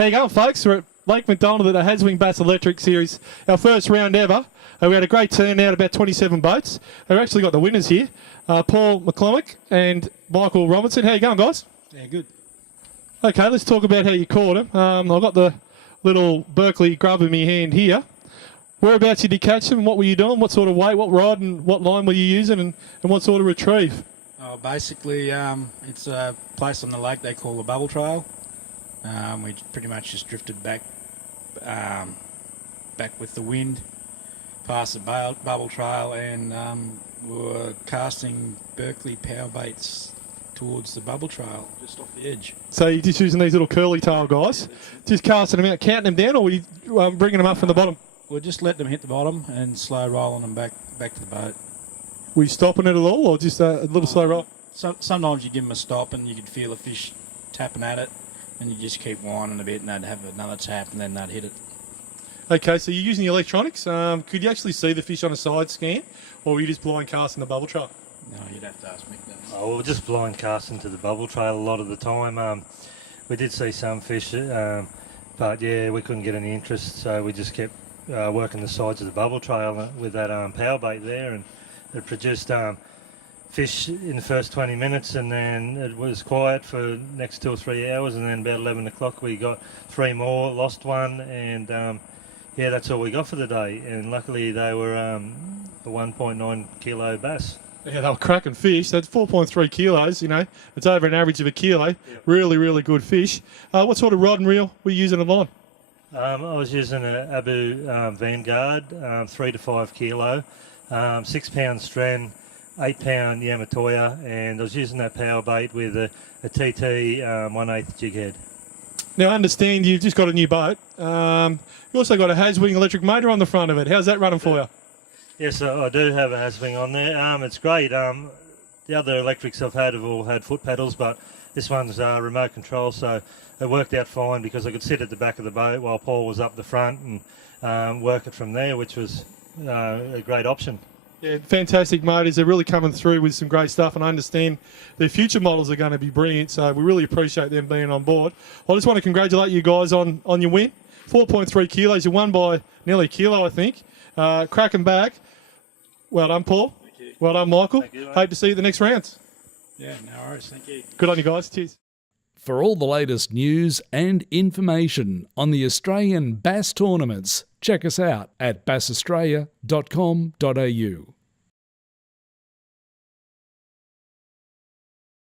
How you going, folks? We're at Lake MacDonald at the Haswing B.A.S.S Electric Series, our first round ever. We had a great turnout, about 27 boats. We've actually got the winners here, Paul McClymont and Michael Robinson. How you going, guys? Yeah, good. Okay, let's talk about how you caught him. I've got the little Berkeley grub in my hand here. Whereabouts did you catch them? What were you doing? What sort of weight, what rod and what line were you using, and what sort of retrieve? Basically, it's a place on the lake they call the Bubble Trail. We pretty much just drifted back with the wind past the Bubble Trail, and we were casting Berkeley power baits towards the Bubble Trail, just off the edge. So you're just using these little curly tail guys, just casting them out, counting them down, or were you bringing them up from the bottom? We'll just let them hit the bottom and slow rolling them back to the boat. Were you stopping it at all, or just a little slow roll? Sometimes you give them a stop and you could feel a fish tapping at it, and you just keep whining a bit and they'd have another tap and then they'd hit it. Okay, so you're using the electronics. Could you actually see the fish on a side scan, or were you just blind casting the bubble trail? No, you'd have to ask Mick that. Oh, we were just blind casting to the bubble trail a lot of the time. We did see some fish, but yeah, we couldn't get any interest, so we just kept working the sides of the bubble trail with that power bait there, and it produced fish in the first 20 minutes, and then it was quiet for the next 2 or 3 hours, and then about 11 o'clock we got 3 more, lost one, and yeah, that's all we got for the day. And luckily they were a 1.9 kilo bass. Yeah, they were cracking fish. That's 4.3 kilos, you know. It's over an average of a kilo. Yep. Really, really good fish. What sort of rod and reel were you using it on? I was using an Abu Vanguard, 3 to 5 kilo, 6 pound strand, 8 pound Yamatoya, and I was using that power bait with a TT 1/8 jig head. Now I understand you've just got a new boat. You also got a Haswing electric motor on the front of it. How's that running for you? Yes, I do have a Haswing on there. It's great. The other electrics I've had have all had foot pedals, but this one's remote control, so it worked out fine because I could sit at the back of the boat while Paul was up the front and work it from there, which was a great option. Yeah, fantastic motors. They're really coming through with some great stuff, and I understand their future models are going to be brilliant, so we really appreciate them being on board. I just want to congratulate you guys on your win. 4.3 kilos. You won by nearly a kilo, I think. Cracking back. Well done, Paul. Thank you. Well done, Michael. Thank you, mate. Hope to see you at the next rounds. Yeah, no worries. Thank you. Good on you guys. Cheers. For all the latest news and information on the Australian bass tournaments, check us out at bassaustralia.com.au.